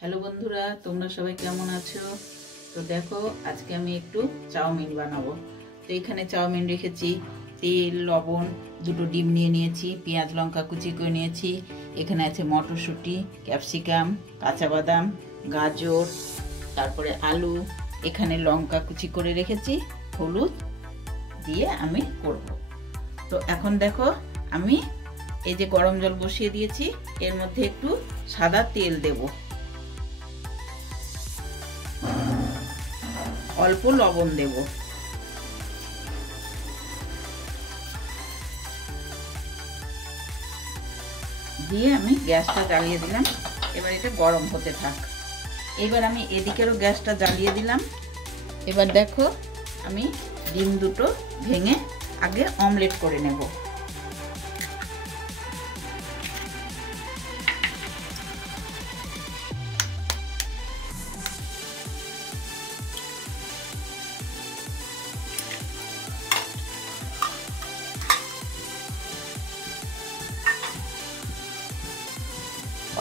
Hello বন্ধুরা, তোমরা সবাই কেমন আছো? তো দেখো, আজকে আমি একটু চাউমিন বানাবো। তো এখানে চাউমিন রেখেছি, তেল, লবণ, দুটো ডিম নিয়ে নিয়েছি, পেঁয়াজ লঙ্কা কুচি করে নিয়েছি। এখানে আছে মটরশুঁটি, ক্যাপসিকাম, কাঁচা বাদাম, গাজর, তারপরে আলু। এখানে লঙ্কা কুচি করে রেখেছি, হলুদ দিয়ে আমি করব। তো এখন দেখো, আমি এই যে গরম জল বসিয়ে দিয়েছি, এর মধ্যে একটু সাদা তেল দেব, অল্প লবণ দেব, দিয়ে আমি গ্যাসটা জ্বালিয়ে দিলাম। এবার এটা গরম হতে থাক। এবার আমি এদিকেরও গ্যাসটা জ্বালিয়ে দিলাম। এবার দেখো, আমি ডিম দুটো ভেঙে আগে অমলেট করে নেব।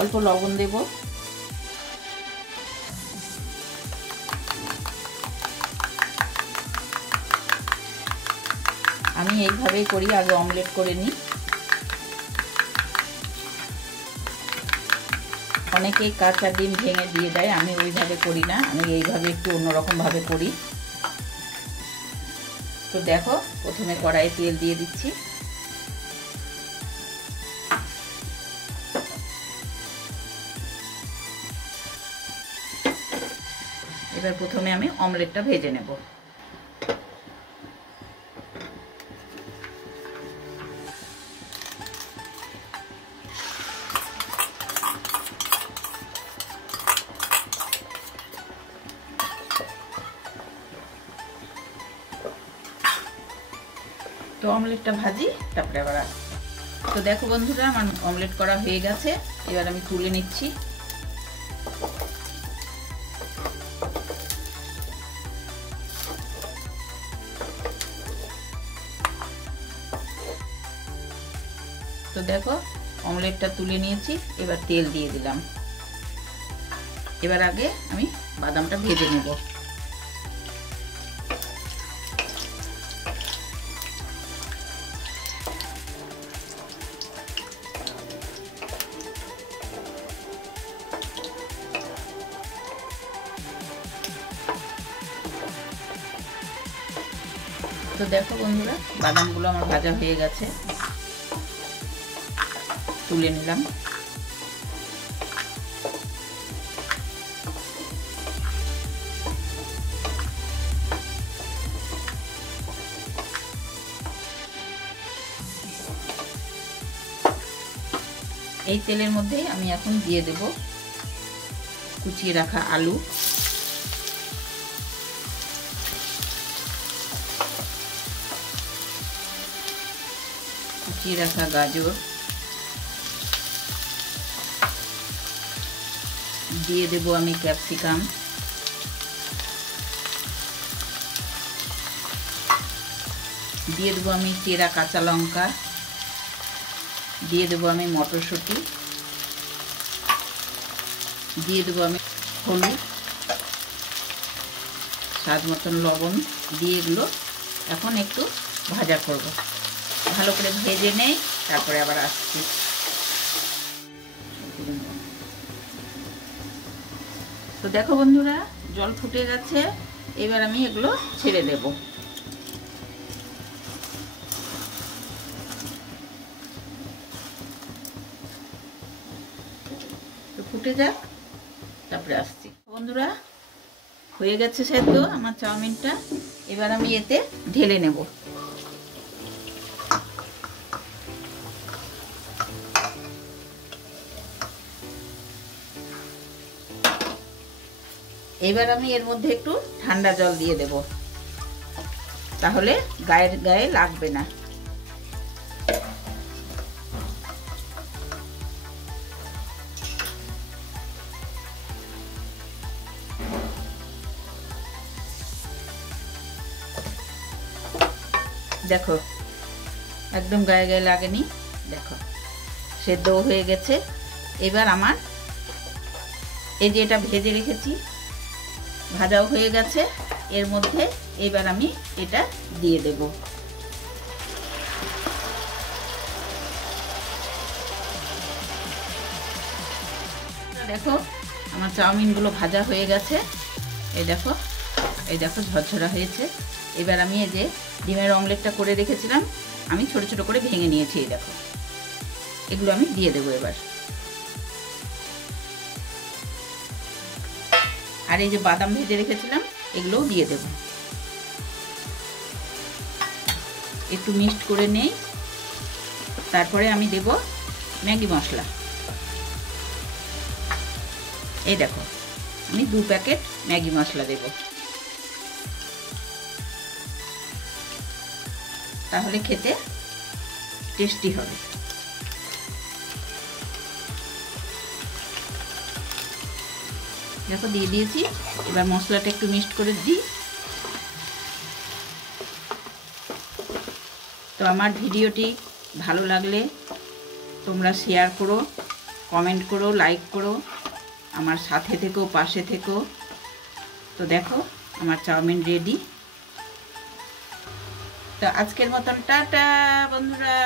অল্প লবণ দেব, আমি এইভাবেই করি, আগে অমলেট করে নিই। অনেকেই কাঁচা ডিম ভেঙে দিয়ে দেয়, আমি ওইভাবে করি না, আমি এইভাবে একটু অন্যরকম ভাবে করি। তো দেখো, প্রথমে কড়াইয়ে তেল দিয়ে দিচ্ছি। এবার প্রথমে আমি অমলেটটা ভেজে নেব। তো অমলেটটা ভাজি, তারপরে আবার আসছি। তো দেখো বন্ধুরা, আমার অমলেট করা হয়ে গেছে। এবার আমি তুলে নিচ্ছি। তো দেখো, অমলেটটা তুলে নিয়েছি। এবার তেল দিয়ে দিলাম। এবার আগে আমি বাদামটা ভেজে নেব। তো দেখো বন্ধুরা, বাদামগুলো আমার ভাজা হয়ে গেছে, তুলে নিলাম। এই তেলের মধ্যে আমি এখন দিয়ে দেব কুচিয়ে রাখা আলু, কুচিয়ে রাখা গাজর, দিয়ে দেব আমি ক্যাপসিকাম, দিয়ে দেবো আমি চেরা কাঁচা লঙ্কা, দিয়ে দেবো আমি মটরশুঁটি, দিয়ে দেবো আমি হলুদ, স্বাদ মতন লবণ দিয়ে এগুলো এখন একটু ভাজা করব। ভালো করে ভেজে নেই, তারপরে আবার আসছি। তো দেখো বন্ধুরা, জল ফুটে গেছে। এবার আমি এগুলো ছেড়ে দেব। তো ফুটে যাক, তারপরে আসছি। বন্ধুরা, হয়ে গেছে সেদ্ধ আমার চাউমিনটা। এবার আমি এতে ঢেলে নেব। এবার আমি এর মধ্যে একটু ঠান্ডা জল দিয়ে দেব, তাহলে গায়ে গায়ে লাগবে না। দেখো, একদম গায়ে গায়ে লাগেনি। দেখো, সেদ্ধ হয়ে গেছে। এবার আমার এই যে এটা ভেজে রেখেছি, ভাজাও হয়ে গেছে। এর মধ্যে এবার আমি এটা দিয়ে দেব। দেখো আমার চাউমিনগুলো ভাজা হয়ে গেছে। এই দেখো ঝরঝরা হয়েছে। এবার আমি এই যে ডিমের অমলেটটা করে রেখেছিলাম, আমি ছোট ছোট করে ভেঙে নিয়েছি। এই দেখো, এগুলো আমি দিয়ে দেবো এবার। আর এই যে বাদাম ভেজে রেখেছিলাম, এগুলোও দিয়ে দেব। একটু মিক্সড করে নেই, তারপরে আমি দেব ম্যাগি মশলা। এই দেখো আমি 2 প্যাকেট ম্যাগি মশলা দেব, তাহলে খেতে টেস্টি হবে। দেখো দিয়ে দিয়েছি। এবার মশলাটা একটু মিক্সড করে দিই। তো আমার ভিডিওটি ভালো লাগলে তোমরা শেয়ার করো, কমেন্ট করো, লাইক করো, আমার সাথে থেকো, পাশে থেকো। তো দেখো আমার চাউমিন রেডি। তো আজকের মতন টাটা বন্ধুরা।